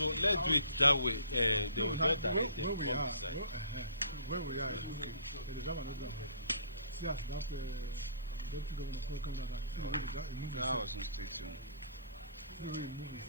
So let's do it that way. Where we are, for the government, yeah, but don't you want to talk about that? You will move on. You will move on.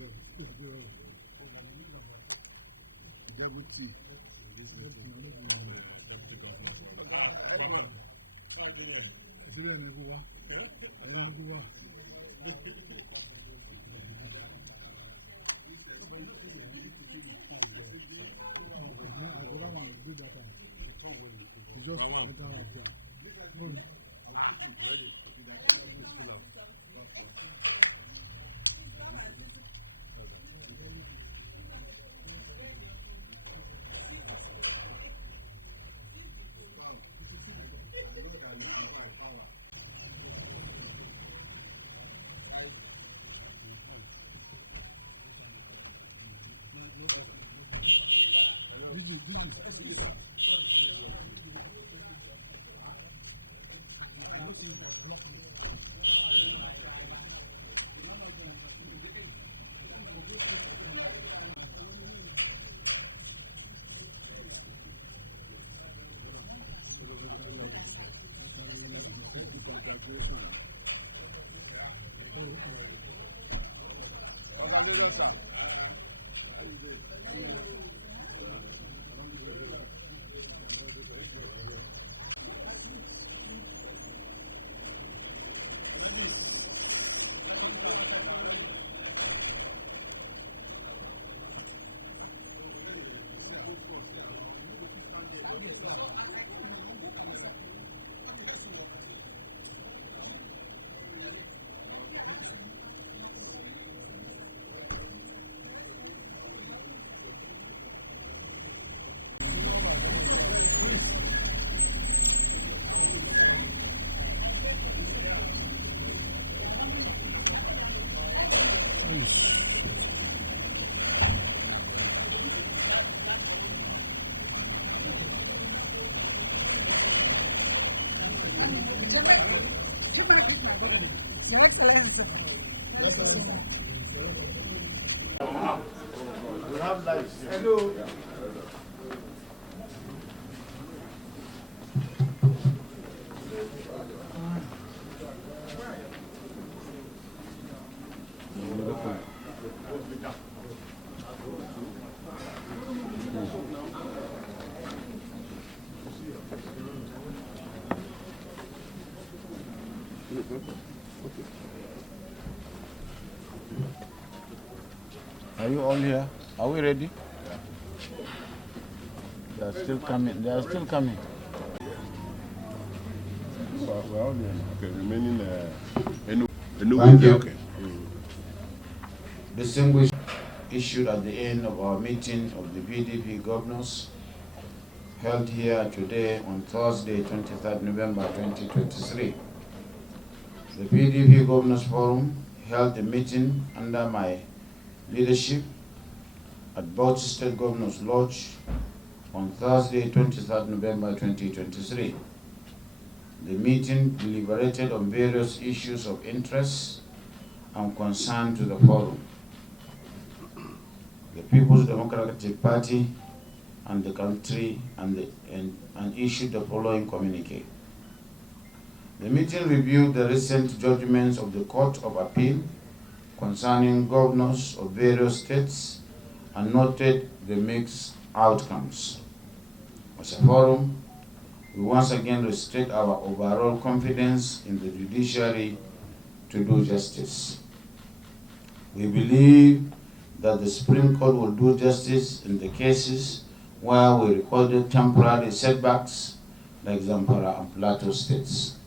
We have lives. Hello. Are you all here? Are we ready? They are still coming. They are still coming. We're all here. Okay, remaining. Thank you. Okay. Distinguished issued at the end of our meeting of the PDP governors held here today on Thursday, 23rd November 2023. The PDP Governors Forum held a meeting under my leadership at Bauchi State Governors Lodge on Thursday, 23rd November 2023. The meeting deliberated on various issues of interest and concern to the forum, the People's Democratic Party, and the country, and issued the following communique. The meeting reviewed the recent judgments of the Court of Appeal concerning governors of various states and noted the mixed outcomes. As a forum, we once again restate our overall confidence in the judiciary to do justice. We believe that the Supreme Court will do justice in the cases where we recorded temporary setbacks like Zamfara and Plateau states.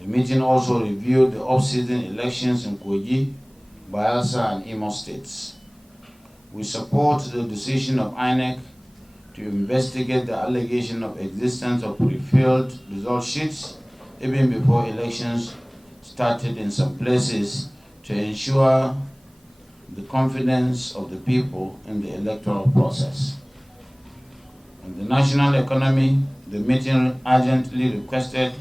The meeting also reviewed the off-season elections in Kogi, Bayelsa, and Imo states. We support the decision of INEC to investigate the allegation of existence of pre-filled result sheets even before elections started in some places to ensure the confidence of the people in the electoral process. In the national economy, the meeting urgently requested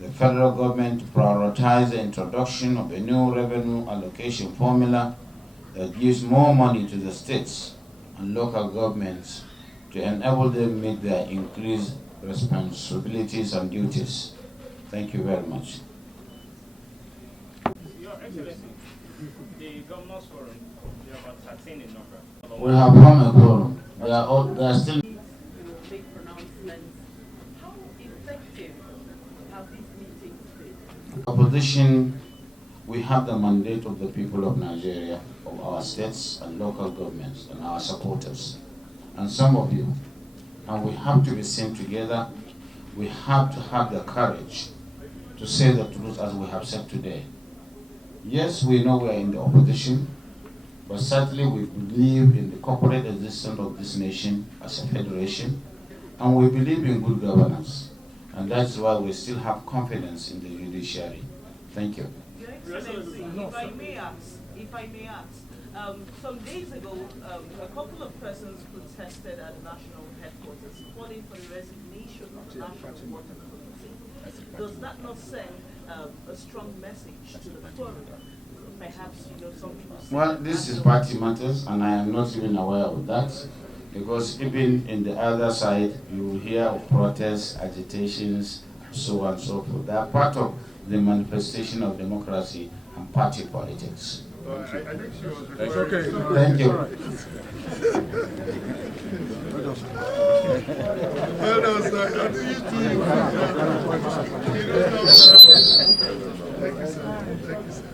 the federal government to prioritize the introduction of a new revenue allocation formula that gives more money to the states and local governments to enable them meet their increased responsibilities and duties. Thank you very much. Your Excellency, the Governors Forum, they are about 13 in number. We have formed a quorum. They are still. Big pronouncements. How effective have these meetings been? Opposition, we have the mandate of the people of Nigeria, of our states and local governments and our supporters, and some of you. And we have to be seen together. We have to have the courage to say the truth as we have said today. Yes, we know we are in the opposition, but certainly we believe in the corporate existence of this nation as a federation, and we believe in good governance. And that's why we still have confidence in the judiciary. Thank you. Your Excellency, if I may ask, some days ago, a couple of persons protested at national headquarters calling for the resignation of the National Water Committee. Does that not send a strong message to the forum? Perhaps, some people say... Well, this is party matters, and I am not even aware of that, because even in the other side, you will hear of protests, agitations, so on and so forth. They are part of the manifestation of democracy and party politics. It's okay. Thank you. Well done, sir. I do you too. Thank you, sir. Thank you, sir.